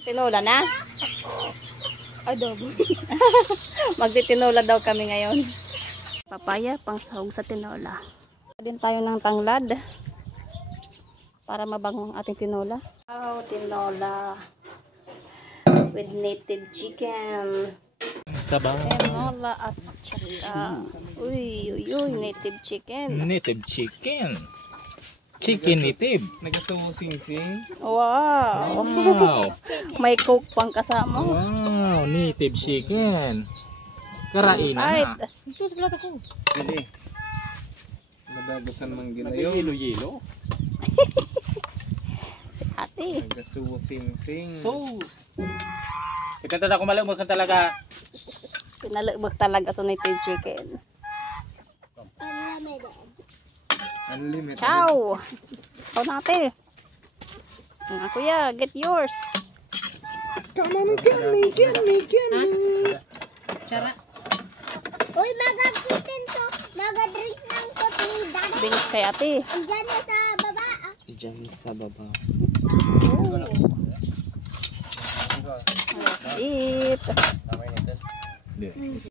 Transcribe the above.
Tinola na? Adobo. Magtitinola daw kami ngayon. Papaya, pang sahog sa tinola. Din tayo ng tanglad para mabango ang ating tinola. Wow, tinola with native chicken. Sabaw. Tinola at saka uy, native chicken. Native chicken. Chicken native. Nagsumusing-sing. Wow. Wow. May coke pang kasama. Wow, native chicken. Karainan Right. na. Ito sa plato ko. Dili. Madagusan mang ginayon. Yelo-yelo. Ate. Nagsumusing-sing. Sauce. Kita tada ko malumos kan talaga. Pinalubog talaga sa native chicken. Unlimited. Ciao! Ikaw natin. Kuya, get yours. Come on, get me. Chara. Uy, magagitin to. Magadrink ng kopi. Binis kay ate. Diyan na sa baba. Diyan sa baba. Let's eat.